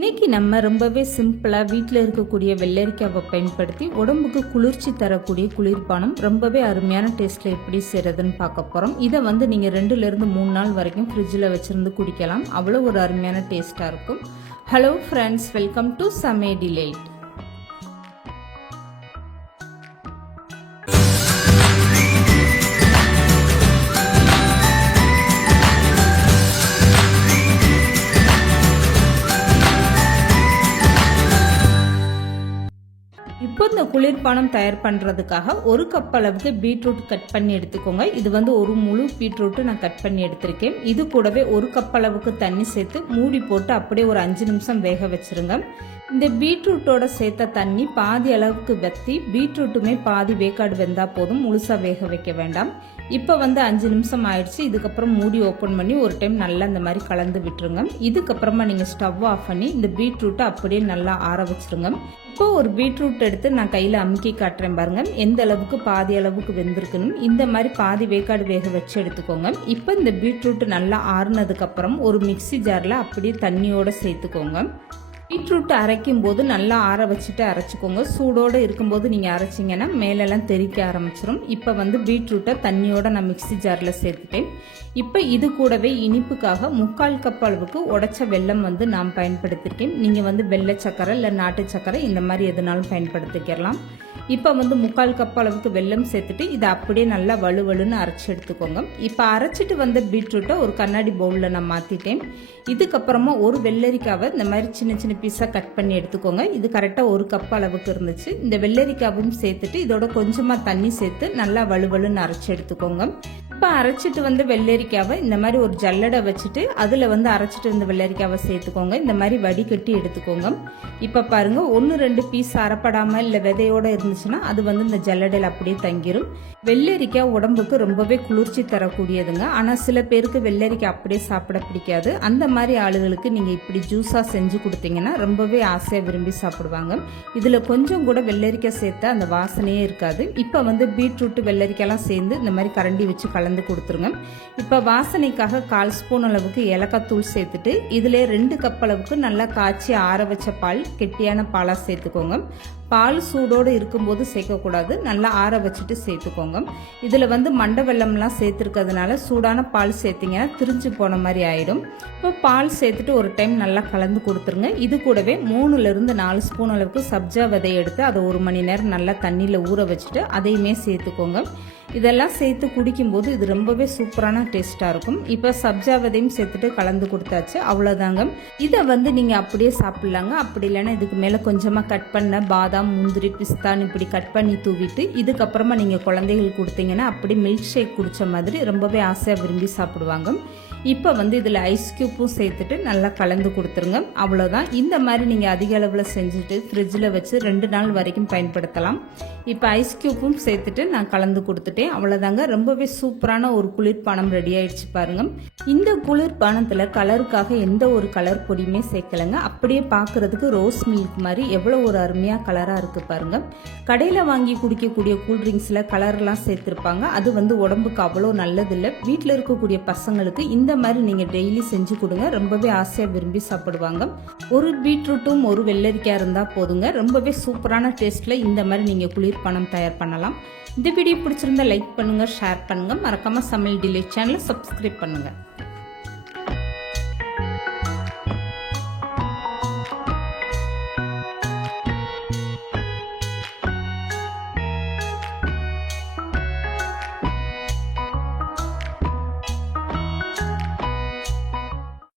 இன்னைக்கு நம்ம ரொம்பவே சிம்பிளாக வீட்டில் இருக்கக்கூடிய வெள்ளரிக்காவை பயன்படுத்தி உடம்புக்கு குளிர்ச்சி தரக்கூடிய குளிர்பானம் ரொம்பவே அருமையான டேஸ்ட்டில் எப்படி செய்கிறதுன்னு பார்க்க போகிறோம். இதை நீங்கள் 2லேருந்து 3 நாள் வரைக்கும் ஃப்ரிட்ஜில் வச்சுருந்து குடிக்கலாம். அவ்வளோ ஒரு அருமையான டேஸ்ட்டாக இருக்கும். ஹலோ ஃப்ரெண்ட்ஸ், வெல்கம் டு சமே டிலைட். இப்போ இந்த குளிர்பானம் தயார் பண்ணுறதுக்காக 1 கப் அளவுக்கு பீட்ரூட் கட் பண்ணி எடுத்துக்கோங்க. இது ஒரு முழு பீட்ரூட்டு நான் கட் பண்ணி எடுத்திருக்கேன். இது கூடவே 1 கப் அளவுக்கு தண்ணி சேர்த்து மூடி போட்டு அப்படியே ஒரு 5 நிமிஷம் வேக வச்சுருங்க. இந்த பீட்ரூட்டோட சேர்த்த தண்ணி பாதி அளவுக்கு வற்றி பீட்ரூட்டுமே பாதி வேக்காடு வெந்தால் போதும், முழுசாக வேக வைக்க வேண்டாம். இப்போ 5 நிமிஷம் ஆயிடுச்சு. இதுக்கப்புறம் மூடி ஓப்பன் பண்ணி ஒரு டைம் நல்லா இந்த மாதிரி கலந்து விட்டுருங்க. இதுக்கப்புறமா நீங்கள் ஸ்டவ் ஆஃப் பண்ணி இந்த பீட்ரூட்டை அப்படியே நல்லா ஆற வச்சுருங்க. இப்போ ஒரு பீட்ரூட் எடுத்து நான் கையில் அமுக்கி காட்டுறேன் பாருங்க, எந்த அளவுக்கு பாதி அளவுக்கு வெந்திருக்குன்னு. இந்த மாதிரி பாதி வேக்காடு வேக வச்சு எடுத்துக்கோங்க. இப்போ இந்த பீட்ரூட் நல்லா ஆறுனதுக்கப்புறம் ஒரு மிக்சி ஜாரில் அப்படியே தண்ணியோடு சேர்த்துக்கோங்க. பீட்ரூட் அரைக்கும் போது நல்லா ஆற வச்சுட்டு அரைச்சிக்கோங்க. சூடோடு இருக்கும்போது நீங்கள் அரைச்சிங்கன்னா மேலெல்லாம் தெறிக்க ஆரம்பிச்சிடும். இப்போ பீட்ரூட்டை தண்ணியோடு நான் மிக்சி ஜாரில் சேர்த்துட்டேன். இப்போ இது கூடவே இனிப்புக்காக 3/4 கப் அளவுக்கு உடைச்ச வெல்லம் நான் பயன்படுத்தியிருக்கேன். நீங்கள் வெள்ளை சக்கரை இல்லை நாட்டு சக்கரை இந்த மாதிரி எதுனாலும் பயன்படுத்திக்கலாம். இப்போ 3/4 கப் அளவுக்கு வெல்லம் சேர்த்துட்டு இதை அப்படியே நல்லா வலுவலுன்னு அரைச்சி எடுத்துக்கோங்க. இப்போ அரைச்சிட்டு பீட்ரூட்டை ஒரு கண்ணாடி பவுலில் நான் மாற்றிட்டேன். இதுக்கப்புறமா ஒரு வெள்ளரிக்காவை இந்த மாதிரி சின்ன சின்ன பீஸாக கட் பண்ணி எடுத்துக்கோங்க. இது கரெக்டாக 1 கப் அளவுக்கு இருந்துச்சு. இந்த வெள்ளரிக்காவும் சேர்த்துட்டு இதோட கொஞ்சமாக தண்ணி சேர்த்து நல்லா வலுவலுன்னு அரைச்சி எடுத்துக்கோங்க. இப்போ அரைச்சிட்டு வெள்ளரிக்காவை இந்த மாதிரி ஒரு ஜல்லடை வச்சுட்டு அதில் அரைச்சிட்டு வெள்ளரிக்காவை சேர்த்துக்கோங்க. இந்த மாதிரி வடிகட்டி எடுத்துக்கோங்க. இப்போ பாருங்கள், 1-2 பீஸ் அரைப்படாமல் இல்லை விதையோடு இருந்துச்சுன்னா அது இந்த ஜல்லடையில் அப்படியே தங்கிடும். வெள்ளரிக்காய் உடம்புக்கு ரொம்பவே குளிர்ச்சி தரக்கூடியதுங்க. ஆனால் சில பேருக்கு வெள்ளரிக்காய் அப்படியே சாப்பிட பிடிக்காது. அந்த மாதிரி ஆளுகளுக்கு நீங்கள் இப்படி ஜூஸாக செஞ்சு கொடுத்தீங்கன்னா ரொம்பவே ஆசையாக விரும்பி சாப்பிடுவாங்க. இதில் கொஞ்சம் கூட வெள்ளரிக்காய் சேர்த்தா அந்த வாசனையே இருக்காது. இப்போ பீட்ரூட்டு வெள்ளரிக்காயெல்லாம் சேர்ந்து இந்த மாதிரி கரண்டி வச்சு கலந்து கொடுத்துருங்க. இப்போ வாசனைக்காக 1/4 ஸ்பூன் அளவுக்கு ஏலக்காய் தூள் சேர்த்துட்டு இதிலே 2 கப் அளவுக்கு நல்லா காய்ச்சி ஆற வச்ச பால், கெட்டியான பாலாக சேர்த்துக்கோங்க. பால் சூடோடு இருக்கும்போது சேர்க்கக்கூடாது, நல்லா ஆற வச்சுட்டு சேர்த்துக்கோங்க. இதில் மண்டை வெல்லம்லாம் சேர்த்துருக்கிறதுனால சூடான பால் சேர்த்திங்கன்னா திரிஞ்சு போன மாதிரி ஆயிடும். இப்போ பால் சேர்த்துட்டு ஒரு டைம் நல்லா கலந்து கொடுத்துருங்க. இது கூடவே 3-4 ஸ்பூன் அளவுக்கு சப்ஜா விதை எடுத்து அதை 1 மணி நேரம் நல்லா தண்ணியில் ஊற வச்சுட்டு அதையுமே சேர்த்துக்கோங்க. இதெல்லாம் சேர்த்து குடிக்கும்போது இது ரொம்பவே சூப்பரான டேஸ்ட்டாக இருக்கும். இப்போ சப்ஜா விதையும் சேர்த்துட்டு கலந்து கொடுத்தாச்சு, அவ்வளோதாங்க. இதை நீங்கள் அப்படியே சாப்பிட்லாங்க. அப்படி இல்லைன்னா இதுக்கு மேலே கொஞ்சமாக கட் பண்ண பாதாம், முந்திரி, பிஸ்தான் இப்படி கட் பண்ணி தூவிட்டு இதுக்கப்புறமா நீங்கள் குழந்தைகள் கொடுத்தீங்கன்னா அப்படி மில்க் ஷேக் குடித்த மாதிரி ரொம்பவே ஆசையாக விரும்பி சாப்பிடுவாங்க. இப்போ இதில் ஐஸ் க்யூப்பும் சேர்த்துட்டு நல்லா கலந்து கொடுத்துருங்க. அவ்வளோதான். இந்த மாதிரி நீங்கள் அதிக அளவில் செஞ்சுட்டு ஃப்ரிட்ஜில் வச்சு 2 நாள் வரைக்கும் பயன்படுத்தலாம். இப்போ ஐஸ் க்யூப்பும் சேர்த்துட்டு நான் கலந்து கொடுத்துட்டேன். அவ்வளோதாங்க. ரொம்பவே சூப்பரான ஒரு குளிர்பானம் ரெடி ஆயிடுச்சு பாருங்க. இந்த குளிர்பானத்தில் கலருக்காக எந்த ஒரு கலர் பொடியுமே சேர்க்கலைங்க. அப்படியே பார்க்குறதுக்கு ரோஸ் மில்க் மாதிரி எவ்வளோ ஒரு அருமையாக கலராக இருக்குது பாருங்கள். கடையில் வாங்கி குடிக்கக்கூடிய கூல்ட்ரிங்க்ஸில் கலர்லாம் சேர்த்துருப்பாங்க. அது உடம்புக்கு அவ்வளோ நல்லதில்லை. வீட்டில் இருக்கக்கூடிய பசங்களுக்கு இந்த மாதிரி நீங்கள் டெய்லி செஞ்சு கொடுங்க. ரொம்பவே ஆசையாக விரும்பி சாப்பிடுவாங்க. ஒரு பீட்ரூட்டும் ஒரு வெள்ளரிக்காய் இருந்தால் போதுங்க. ரொம்பவே சூப்பரான டேஸ்ட்டில் இந்த மாதிரி நீங்கள் குளிர்பானம் தயார் பண்ணலாம். இந்த வீடியோ பிடிச்சிருந்தா லைக் பண்ணுங்கள், ஷேர் பண்ணுங்கள். மறக்காமல் சமையல் டிலைட் சேனலை சப்ஸ்கிரைப் பண்ணுங்கள்.